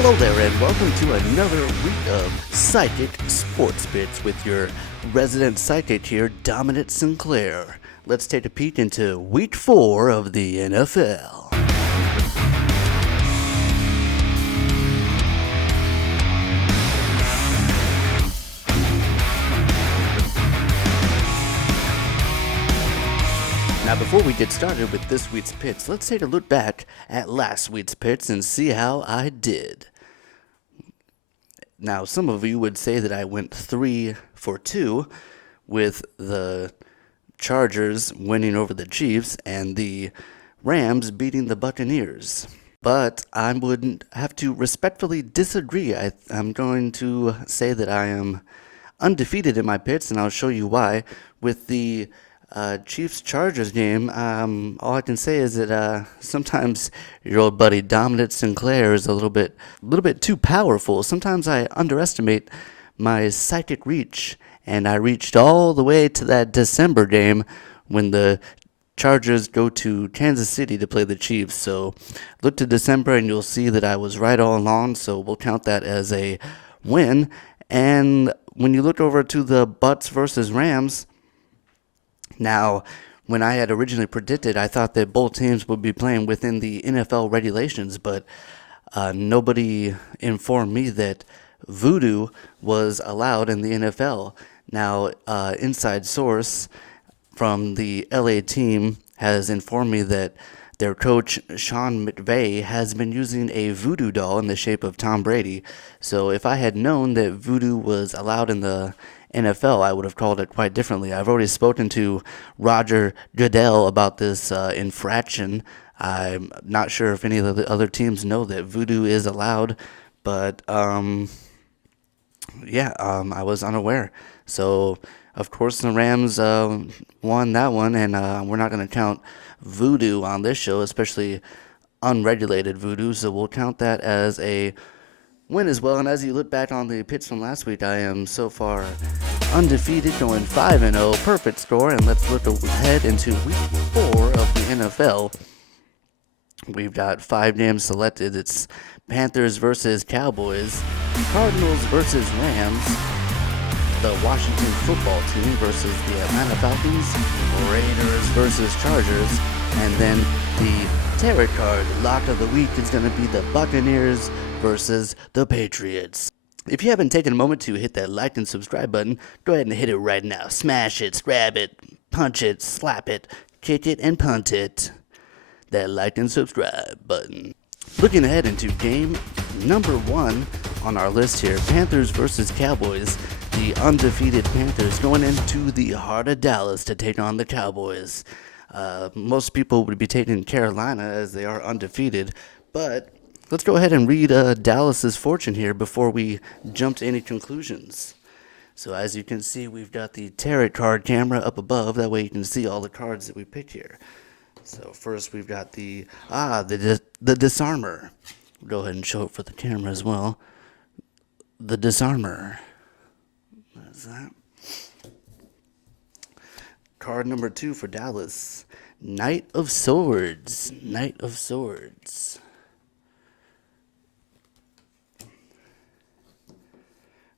Hello there, and welcome to another week of Psychic Sports Bits with your resident psychic here, Dominic Sinclair. Let's take a peek into Week 4 of the NFL. Now, before we get started with this week's picks, let's take a look back at last week's picks and see how I did. Now, some of you would say that I went 3 for 2 with the Chargers winning over the Chiefs and the Rams beating the Buccaneers. But I would have to respectfully disagree. I'm going to say that I am undefeated in my picks, and I'll show you why. With the Chiefs-Chargers game, all I can say is that sometimes your old buddy Dominic Sinclair is a little bit too powerful. Sometimes I underestimate my psychic reach, and I reached all the way to that December game when the Chargers go to Kansas City to play the Chiefs. So look to December and you'll see that I was right all along, so we'll count that as a win. And when you look over to the Bucs versus Rams, now, when I had originally predicted, I thought that both teams would be playing within the NFL regulations, but nobody informed me that voodoo was allowed in the NFL. Now, inside source from the LA team has informed me that their coach, Sean McVay, has been using a voodoo doll in the shape of Tom Brady. So if I had known that voodoo was allowed in the NFL, I would have called it quite differently. I've already spoken to Roger Goodell about this infraction. I'm not sure if any of the other teams know that voodoo is allowed, but I was unaware. So, of course, the Rams won that one, and we're not going to count voodoo on this show, especially unregulated voodoo, so we'll count that as a win as well. And as you look back on the picks from last week, I am so far undefeated, going 5-0, perfect score. And let's look ahead into week 4 of the NFL. We've got 5 games selected. It's Panthers versus Cowboys, Cardinals versus Rams, the Washington football team versus the Atlanta Falcons, Raiders versus Chargers, and then the tarot card lock of the week is going to be the Buccaneers versus the Patriots. If you haven't taken a moment to hit that like and subscribe button, go ahead and hit it right now. Smash it, grab it, punch it, slap it, kick it, and punt it. That like and subscribe button. Looking ahead into game number 1 on our list here, Panthers versus Cowboys. The undefeated Panthers going into the heart of Dallas to take on the Cowboys. Most people would be taking Carolina as they are undefeated, but let's go ahead and read Dallas's fortune here before we jump to any conclusions. So as you can see, we've got the tarot card camera up above. That way you can see all the cards that we picked here. So first we've got the disarmer. Go ahead and show it for the camera as well. The disarmer. What is that? Card number 2 for Dallas. Knight of Swords. Knight of Swords.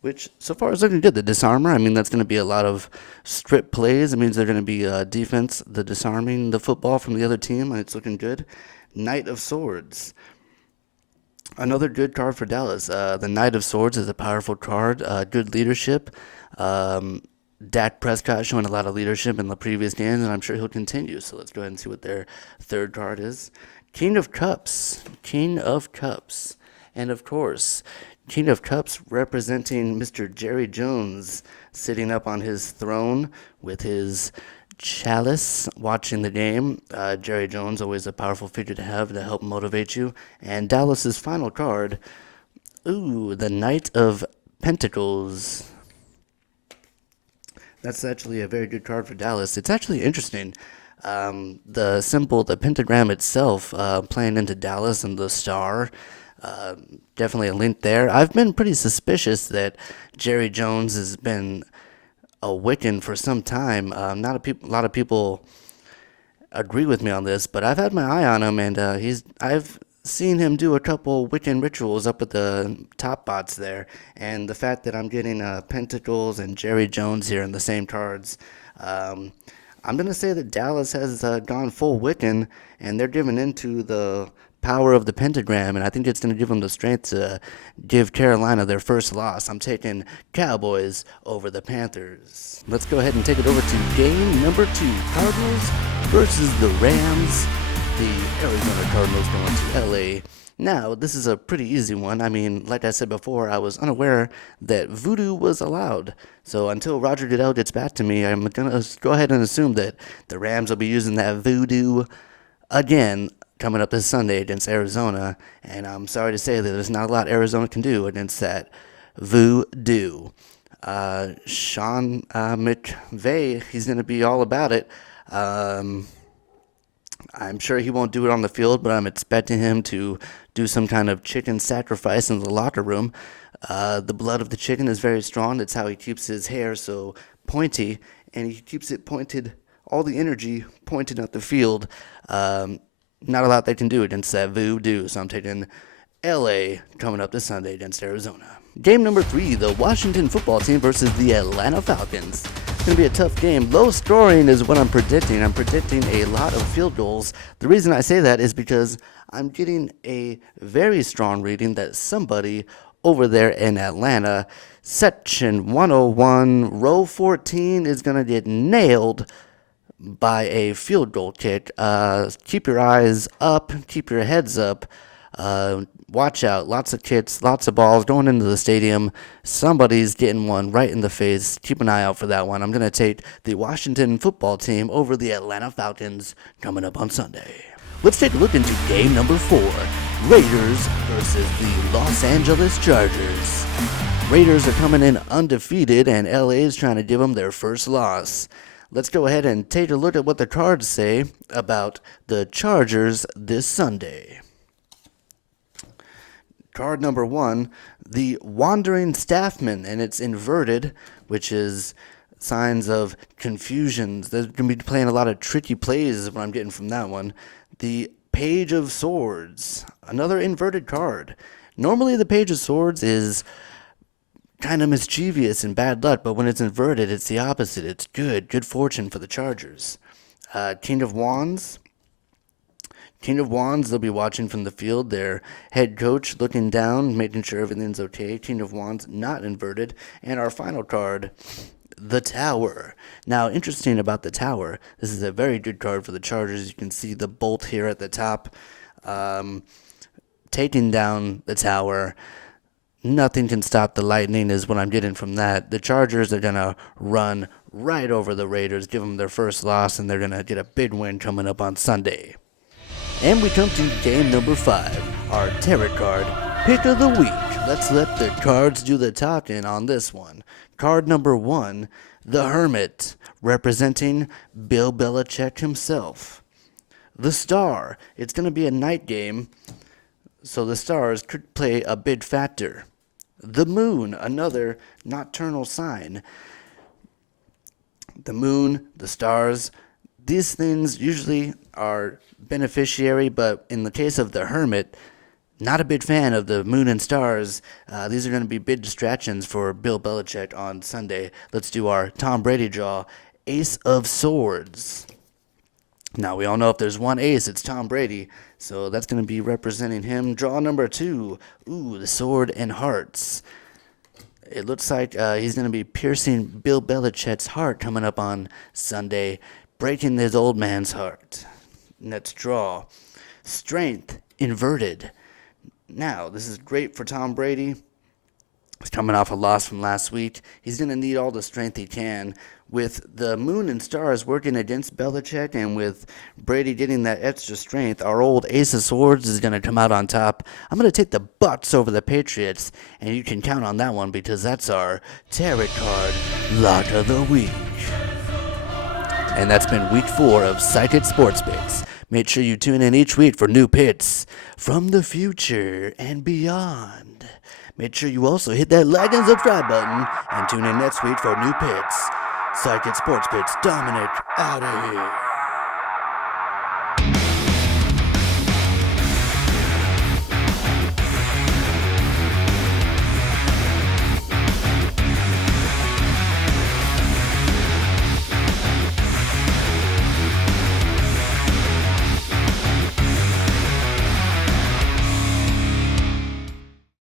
Which, so far, is looking good. The disarmer, I mean, that's going to be a lot of strip plays. It means they're going to be defense, the disarming the football from the other team. And it's looking good. Knight of Swords. Another good card for Dallas. The Knight of Swords is a powerful card. Good leadership. Dak Prescott showing a lot of leadership in the previous games, and I'm sure he'll continue. So let's go ahead and see what their third card is. King of Cups. King of Cups. And, of course, King of Cups representing Mr. Jerry Jones sitting up on his throne with his chalice watching the game. Jerry Jones, always a powerful figure to have to help motivate you. And Dallas's final card, the Knight of Pentacles. That's actually a very good card for Dallas. It's actually interesting. The symbol, the pentagram itself, playing into Dallas and the star. Definitely a link there. I've been pretty suspicious that Jerry Jones has been a Wiccan for some time. Not a lot of people agree with me on this, but I've had my eye on him, and I've seeing him do a couple Wiccan rituals up at the top bots there, and the fact that I'm getting Pentacles and Jerry Jones here in the same cards, I'm going to say that Dallas has gone full Wiccan, and they're giving into the power of the pentagram, and I think it's going to give them the strength to give Carolina their first loss. I'm taking Cowboys over the Panthers. Let's go ahead and take it over to game number 2. Cardinals versus the Rams. The Arizona Cardinals going to LA. Now, this is a pretty easy one. I mean, like I said before, I was unaware that voodoo was allowed. So until Roger Goodell gets back to me, I'm going to go ahead and assume that the Rams will be using that voodoo again coming up this Sunday against Arizona. And I'm sorry to say that there's not a lot Arizona can do against that voodoo. Sean McVay, he's going to be all about it. I'm sure he won't do it on the field, but I'm expecting him to do some kind of chicken sacrifice in the locker room. The blood of the chicken is very strong. That's how he keeps his hair so pointy, and he keeps it pointed, all the energy pointed at the field. Not a lot they can do against that voodoo, so I'm taking LA coming up this Sunday against Arizona. Game number 3, the Washington football team versus the Atlanta Falcons. It's going to be a tough game. Low scoring is what I'm predicting. I'm predicting a lot of field goals. The reason I say that is because I'm getting a very strong reading that somebody over there in Atlanta, section 101, row 14, is going to get nailed by a field goal kick. Keep your eyes up. Keep your heads up. Watch out. Lots of kicks, lots of balls going into the stadium. Somebody's getting one right in the face. Keep an eye out for that one. I'm going to take the Washington football team over the Atlanta Falcons coming up on Sunday. Let's take a look into game number 4. Raiders versus the Los Angeles Chargers. Raiders are coming in undefeated, and LA is trying to give them their first loss. Let's go ahead and take a look at what the cards say about the Chargers this Sunday. Card number 1, the Wandering Staffman, and it's inverted, which is signs of confusions. They're going to be playing a lot of tricky plays is what I'm getting from that one. The Page of Swords, another inverted card. Normally the Page of Swords is kind of mischievous and bad luck, but when it's inverted, it's the opposite. It's good fortune for the Chargers. King of Wands, they'll be watching from the field. Their head coach looking down, making sure everything's okay. King of Wands, not inverted. And our final card, the Tower. Now, interesting about the Tower, this is a very good card for the Chargers. You can see the bolt here at the top. Taking down the Tower. Nothing can stop the lightning is what I'm getting from that. The Chargers are going to run right over the Raiders, give them their first loss, and they're going to get a big win coming up on Sunday. And we come to game number 5, our tarot card, pick of the week. Let's let the cards do the talking on this one. Card number 1, the Hermit, representing Bill Belichick himself. The Star, it's going to be a night game, so the stars could play a big factor. The Moon, another nocturnal sign. The moon, the stars, these things usually are beneficiary, but in the case of the Hermit, not a big fan of the moon and stars. These are going to be big distractions for Bill Belichick on Sunday. Let's do our Tom Brady draw, Ace of Swords. Now, we all know if there's one ace, it's Tom Brady, so that's going to be representing him. Draw number 2, the Sword and Hearts. It looks like he's going to be piercing Bill Belichick's heart coming up on Sunday, breaking his old man's heart. Let's draw. Strength, inverted. Now, this is great for Tom Brady. He's coming off a loss from last week. He's going to need all the strength he can. With the moon and stars working against Belichick and with Brady getting that extra strength, our old Ace of Swords is going to come out on top. I'm going to take the Bucs over the Patriots, and you can count on that one because that's our tarot card lock of the week. And that's been week 4 of Psychic Sports Picks. Make sure you tune in each week for new picks from the future and beyond. Make sure you also hit that like and subscribe button and tune in next week for new picks. Psychic Sports Picks, Dominic, out of here.